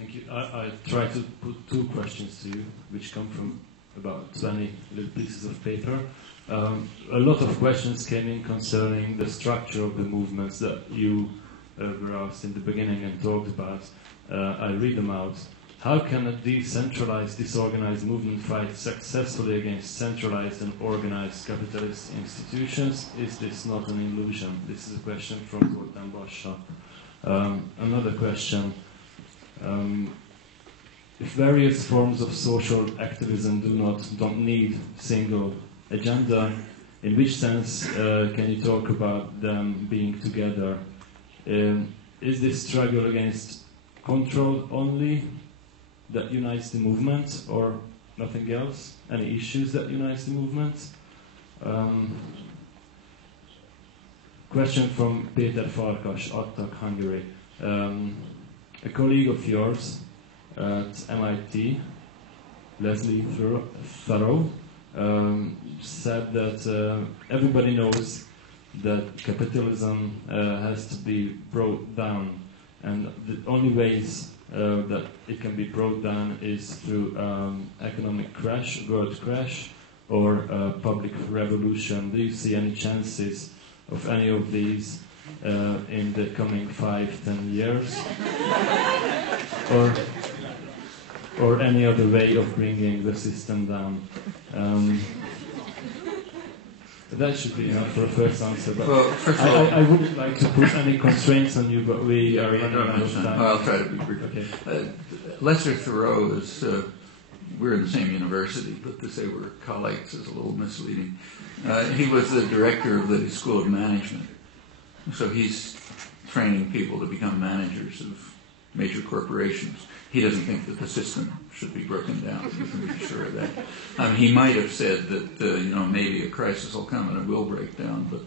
Thank you. I try to put two questions to you, which come from about 20 little pieces of paper. A lot of questions came in concerning the structure of the movements that you were asked in the beginning and talked about. I read them out. How can a decentralized, disorganized movement fight successfully against centralized and organized capitalist institutions? Is this not an illusion? This is a question from Zoltán Bassa. Another question. If various forms of social activism don't need single agenda, in which sense can you talk about them being together? Is this struggle against control only that unites the movement, or nothing else? Any issues that unites the movement? Question from Péter Farkas, Attak, Hungary. A colleague of yours at MIT, Leslie Thoreau, said that everybody knows that capitalism has to be brought down, and the only ways that it can be brought down is through economic crash, world crash, or public revolution. Do you see any chances of any of these in the coming 5-10 years? Or any other way of bringing the system down? That should be enough for a first answer. But well, first of all, I wouldn't like to put any constraints on you, but we are running out of time. Well, I'll try to be brief. Okay. Leslie Thoreau is, we're in the same university, but to say we're colleagues is a little misleading. He was the director of the School of Management. So he's training people to become managers of major corporations. He doesn't think that the system should be broken down. You can be sure of that. He might have said that maybe a crisis will come and it will break down, but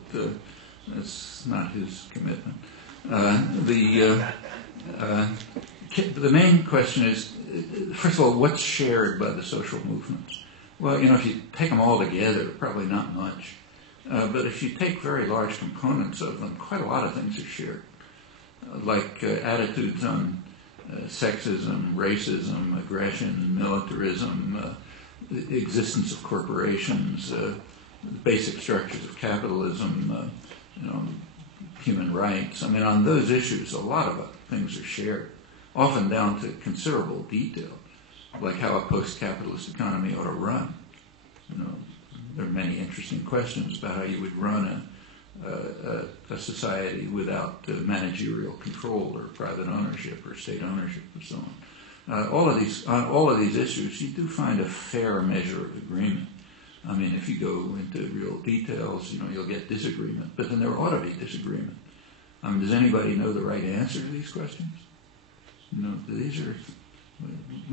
that's not his commitment. The main question is, first of all, what's shared by the social movements? Well, if you take them all together, probably not much. But if you take very large components of them, quite a lot of things are shared, like attitudes on sexism, racism, aggression, militarism, the existence of corporations, the basic structures of capitalism, human rights. I mean, on those issues, a lot of things are shared, often down to considerable detail, like how a post-capitalist economy ought to run. There are many interesting questions about how you would run a society without managerial control or private ownership or state ownership and so on. On all of these issues, you do find a fair measure of agreement. I mean, if you go into real details, you'll get disagreement, but then there ought to be disagreement. Does anybody know the right answer to these questions? We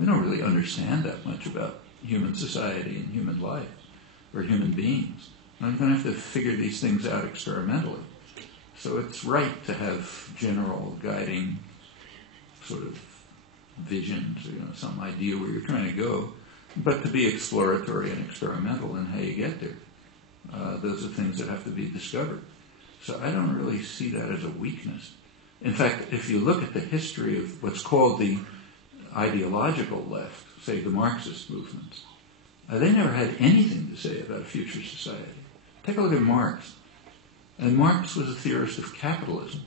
don't really understand that much about human society and human life or human beings. I'm going to have to figure these things out experimentally. So it's right to have general guiding sort of visions, some idea where you're trying to go, but to be exploratory and experimental in how you get there. Those are things that have to be discovered. So I don't really see that as a weakness. In fact, if you look at the history of what's called the ideological left, say the Marxist movements, they never had anything to say about a future society. Take a look at Marx. And Marx was a theorist of capitalism.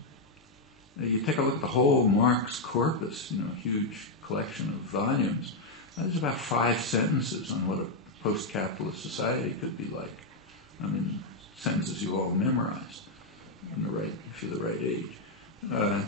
You take a look at the whole Marx corpus, huge collection of volumes. There's about 5 sentences on what a post-capitalist society could be like. Sentences you all memorized if you're the right age. You're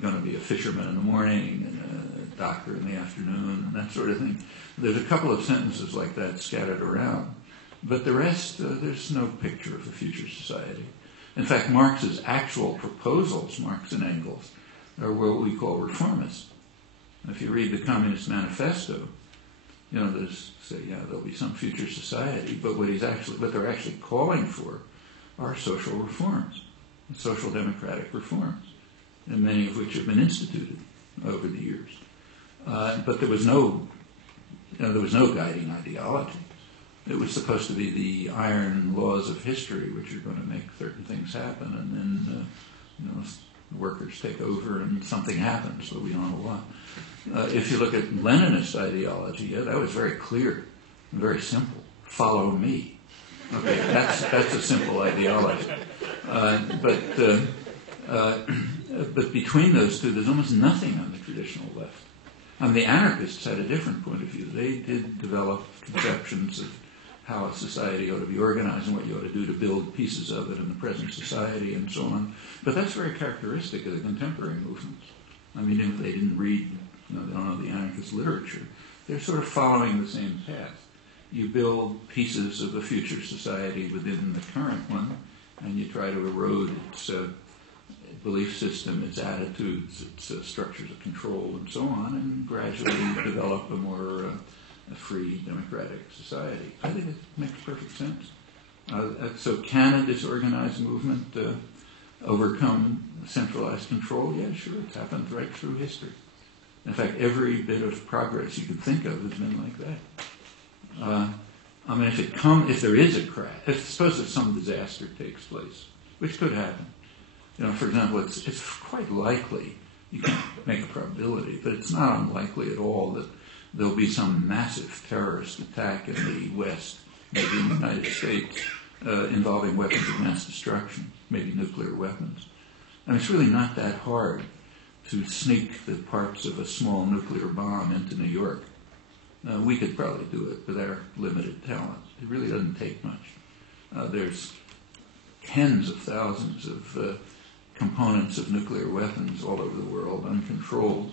going to be a fisherman in the morning and a doctor in the afternoon and that sort of thing. There's a couple of sentences like that scattered around. But the rest, there's no picture of a future society. In fact, Marx's actual proposals, Marx and Engels, are what we call reformist. If you read the Communist Manifesto, there's there'll be some future society, but what they're actually calling for are social reforms, social democratic reforms, and many of which have been instituted over the years. But there was no guiding ideology. It was supposed to be the iron laws of history which are going to make certain things happen, and then The workers take over and something happens, but we don't know what. If you look at Leninist ideology, yeah, that was very clear and very simple. Follow me. Okay, that's a simple ideology. But between those two, there's almost nothing on the traditional left. The anarchists had a different point of view. They did develop conceptions of how a society ought to be organized and what you ought to do to build pieces of it in the present society and so on. But that's very characteristic of the contemporary movements. If they didn't read, they don't know the anarchist literature, they're sort of following the same path. You build pieces of a future society within the current one, and you try to erode its belief system, its attitudes, its structures of control, and so on, and gradually develop a more a free, democratic society. I think it makes perfect sense. So can a disorganized movement overcome centralized control? Yeah, sure. It's happened right through history. In fact, every bit of progress you can think of has been like that. If there is a crash, suppose that some disaster takes place, which could happen. For example, it's quite likely, you can't make a probability, but it's not unlikely at all that there'll be some massive terrorist attack in the West, maybe in the United States, involving weapons of mass destruction, maybe nuclear weapons. It's really not that hard to sneak the parts of a small nuclear bomb into New York. We could probably do it with our limited talent. It really doesn't take much. There's tens of thousands of components of nuclear weapons all over the world, uncontrolled.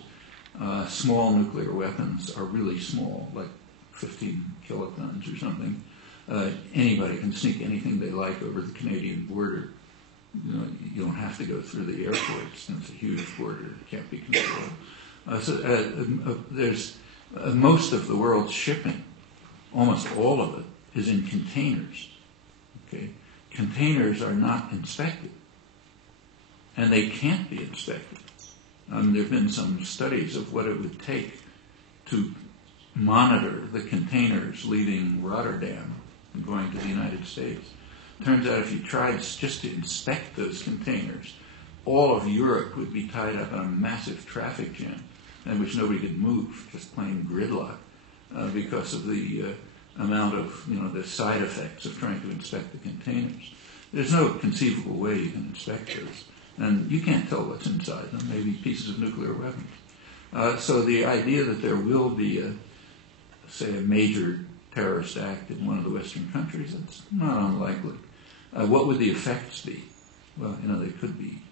Small nuclear weapons are really small, like 15 kilotons or something. Anybody can sneak anything they like over the Canadian border. You don't have to go through the airports. It's a huge border. It can't be controlled. There's most of the world's shipping, almost all of it, is in containers. Okay? Containers are not inspected, and they can't be inspected. There have been some studies of what it would take to monitor the containers leaving Rotterdam and going to the United States. Turns out if you tried just to inspect those containers, all of Europe would be tied up in a massive traffic jam in which nobody could move, just plain gridlock, because of the amount of, the side effects of trying to inspect the containers. There's no conceivable way you can inspect those. And you can't tell what's inside them, maybe pieces of nuclear weapons. So the idea that there will be a major terrorist act in one of the Western countries, that's not unlikely. What would the effects be? Well, they could be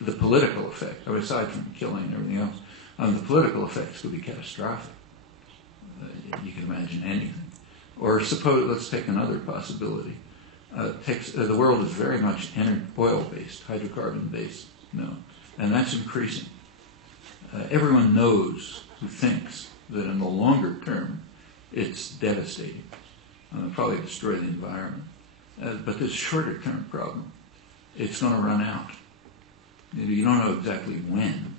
the political effect, aside from killing and everything else. The political effects could be catastrophic. You can imagine anything. Or let's take another possibility. The world is very much oil-based, hydrocarbon-based, and that's increasing. Everyone knows who thinks that in the longer term, it's devastating. Probably destroy the environment. But this shorter-term problem, it's going to run out. You don't know exactly when,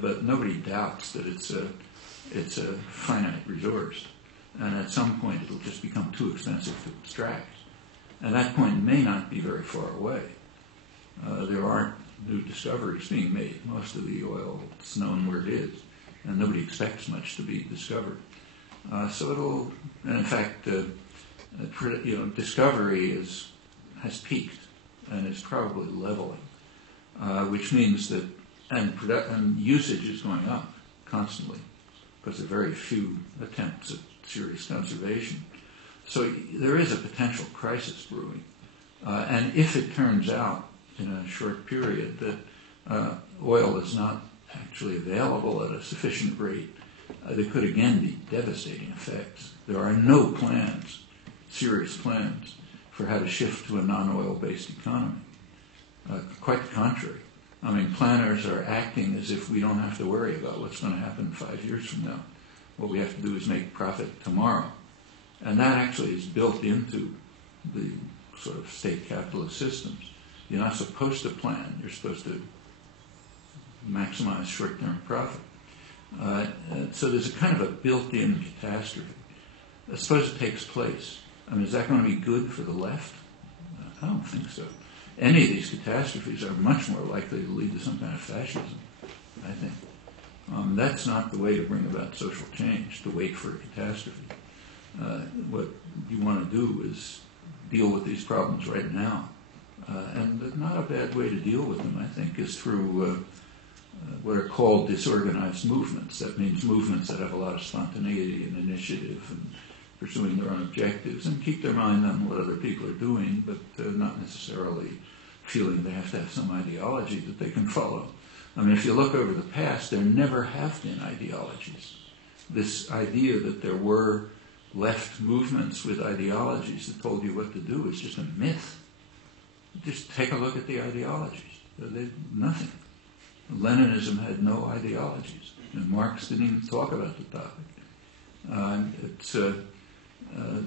but nobody doubts that it's a finite resource, and at some point it'll just become too expensive to extract. And that point may not be very far away. There aren't new discoveries being made. Most of the oil, it's known where it is, and nobody expects much to be discovered. So and in fact, discovery has peaked and is probably leveling, which means that, and usage is going up constantly because there are very few attempts at serious conservation. So there is a potential crisis brewing. And if it turns out in a short period that oil is not actually available at a sufficient rate, there could again be devastating effects. There are no plans, serious plans, for how to shift to a non-oil-based economy. Quite the contrary. Planners are acting as if we don't have to worry about what's going to happen 5 years from now. What we have to do is make profit tomorrow. And that actually is built into the sort of state capitalist systems. You're not supposed to plan. You're supposed to maximize short-term profit. So there's a kind of a built-in catastrophe. Suppose it takes place. Is that going to be good for the left? I don't think so. any of these catastrophes are much more likely to lead to some kind of fascism, I think. That's not the way to bring about social change, to wait for a catastrophe. What you want to do is deal with these problems right now. And not a bad way to deal with them, I think, is through what are called disorganized movements. That means movements that have a lot of spontaneity and initiative and pursuing their own objectives and keep their mind on what other people are doing, but not necessarily feeling they have to have some ideology that they can follow. I mean, if you look over the past, there never have been ideologies. This idea that there were left movements with ideologies that told you what to do is just a myth. Just take a look at the ideologies. They're nothing. Leninism had no ideologies, and Marx didn't even talk about the topic.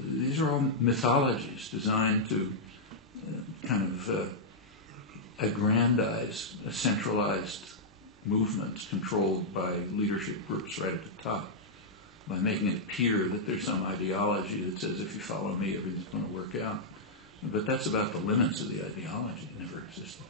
These are all mythologies designed to kind of aggrandize a centralized movements controlled by leadership groups right at the top, by making it appear that there's some ideology that says if you follow me, everything's going to work out. But that's about the limits of the ideology. It never existed.